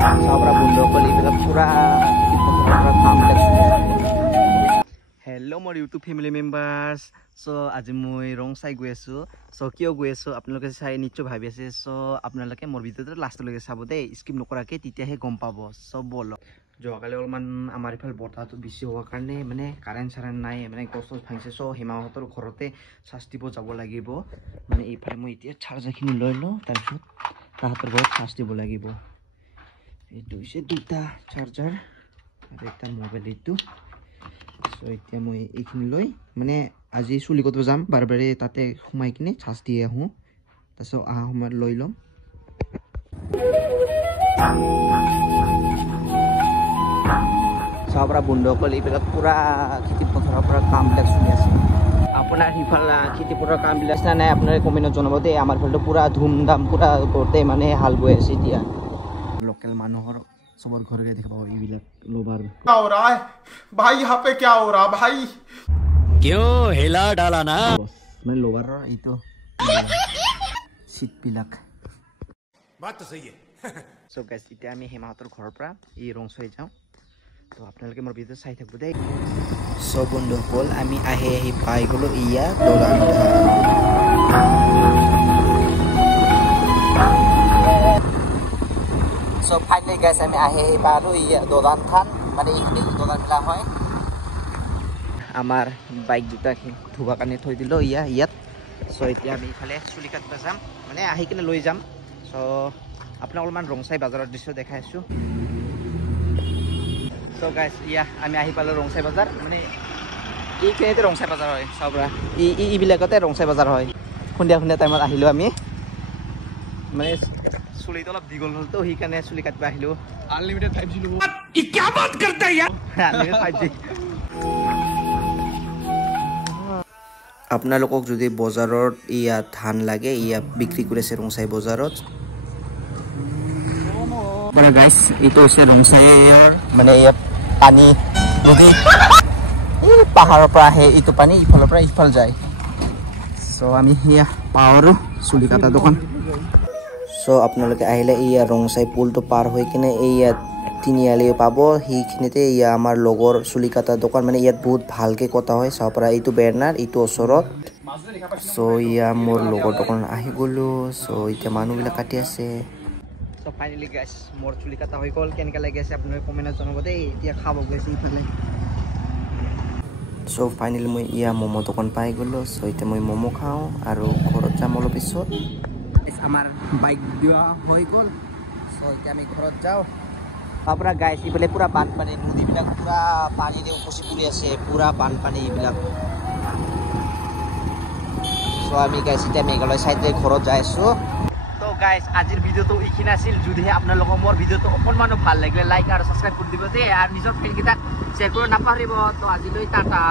চাওৰা বন্ধুসকল এইবিলাক পুৰা কাম হেল্ল' মোৰ ইউটিউব ফেমিলি মেম্বাৰ্ছ চ' আজি মই ৰংচাই গৈ আছোঁ চ' কিয় গৈ আছোঁ আপোনালোকে চাই নিশ্চয় ভাবি আছে চ' আপোনালোকে মোৰ ভিডিঅ'টো লাষ্টলৈকে চাব দেই স্কিপ নকৰাকৈ তেতিয়াহে গম পাব চ' ব'লক যোৱাকালি অলপমান আমাৰ ইফালে বতাহটো বেছি হোৱাৰ কাৰণে মানে কাৰেণ্ট চাৰেণ্ট নাই মানে গছ চছ ভাঙিছে চ' হিমাহঁতৰ ঘৰতে চাৰ্জ দিব যাব লাগিব মানে এইফালে মই এতিয়া চাৰ্জাৰখিনি লৈ লওঁ তাৰপিছত তাহাঁতৰ ঘৰত চাৰ্জ দিব লাগিব এইটো হৈছে দুটা চাৰ্জাৰ আৰু এটা মোবাইল এইটো চ' এতিয়া মই এইখিনি লৈ মানে আজি চুলি কটাব যাম বাৰে বাৰে তাতে সোমাই কিনে চাৰ্জ দি আহোঁ তাৰপিছত অহা সময়ত লৈ ল'ম চাব পৰা বন্ধুসকল এইবিলাক পুৰা খেতি পথাৰৰ পৰা কামবিলাক চলি আছে আপোনাৰ সিফালে খেতি পথাৰৰ কামবিলাক নাই আপোনালোকে কমেণ্টত জনাব দেই আমাৰ ফালে পুৰা ধুমধাম পুৰা গোটেই মানে হাল বৈ আছে এতিয়া লোকেল মানুহৰ সবৰ ঘৰকে দেখা পাব এইবিলাক লোবাৰ क्या हो रहा है भाई यहाँ पे क्या हो रहा भाई क्यों हिला डाला ना মানে লোবাৰৰ এইটো শীতবিলাক बात तो सही है চ' গাইজ এতিয়া আমি হেমাহঁতৰ ঘৰৰ পৰা এই ৰংচৈ যাওঁ তো আপোনালোকে মোৰ ভিডিঅ' চাই থাকিব দেই চ' বন্ধুসকল আমি আহি পাই গ'লোঁ ইয়া দোকান চ' ফাইনেলি গাইজ আমি আহি পালোঁ ইয়া দোকান খান মানে এইখিনি দোকানবিলাক হয় আমাৰ বাইক দুটা ধুবৰ কাৰণে থৈ দিলোঁ ইয়াত চ' এতিয়া আমি ইফালে চুলি কাটিব যাম মানে আহি কিনে লৈ যাম চ' আপোনাক অলপমান ৰংচাই বাজাৰৰ দৃশ্য দেখাইছোঁ চ' গাইজ আমি আহি পালোঁ ৰংচাই বজাৰ মানে এইখিনিতে ৰংচাই বজাৰ হয় চাব পৰা এইবিলাকতে ৰংচাই বজাৰ হয় সন্ধিয়া টাইমত আহিলোঁ আমি মানে চুলিটো অলপ দীঘল হ'লতো সেইকাৰণে চুলি কাটিব আহিলোঁ আনলিমিটেড 5G ল'ব क्या बात करता है यार अनलिमिटेड 5G আপোনালোকক যদি বজাৰত ইয়াত ধান লাগে ইয়াত বিক্ৰী কৰিছে ৰংচাই বজাৰত গাইজ এইটো হৈছে ৰংচাইৰ মানে ইয়াত পানী নদী এই পাহাৰৰ পৰা আহে এইটো পানী ইফালৰ পৰা ইফাল যায় চ' আমি সেয়া পাওঁ আৰু চুলি কাটা দোকান চ' আপোনালোকে আহিলে এয়া ৰংচাই পুলটো পাৰ হৈ কিনে ইয়াত তিনিআলি পাব সেইখিনিতে এয়া আমাৰ লগৰ চুলি কাটা দোকান মানে ইয়াত বহুত ভালকৈ কটা হয় চাব পৰা এইটো বেনাৰ এইটো ওচৰত চ' এয়া মোৰ লগৰ দোকান আহি গ'লোঁ চ' এতিয়া মানুহবিলাক কাটি আছে চ' ফাইনেলি গাইজ মোৰ চুলি কাটা হৈ গ'ল কেনেকৈ লাগি আছে আপোনালোকে কমেণ্টত জনাব দেই এতিয়া খাব গৈছে ইফালে চ' ফাইনেলি মই এয়া ম'ম' দোকান পাই গ'লোঁ চ' এতিয়া মই ম'ম' খাওঁ আৰু ঘৰত যাম অলপ পিছত আমাৰ বাইক দিয়া হৈ গ'ল চ' এতিয়া আমি ঘৰত যাওঁ তাৰপৰা গাইজ এইফালে পুৰা বানপানী নদীবিলাক পুৰা পানীৰে উপচি পৰি আছে পুৰা বানপানী এইবিলাক চ' আমি গাইজ এতিয়া মেঘালয় চাইডে ঘৰত যাই আছোঁ তো গাইজ আজিৰ ভিডিঅ'টো এইখিনি আছিল যদিহে আপোনালোকৰ মোৰ ভিডিঅ'টো অকণমানো ভাল লাগিলে লাইক আৰু ছাবস্ক্ৰাইব কৰি দিব দেই আৰু নিজৰ ফ্ৰেণ্ডকেইটাক শ্বেয়াৰ কৰিব নাপাহৰিব তো আজিলৈ টাটা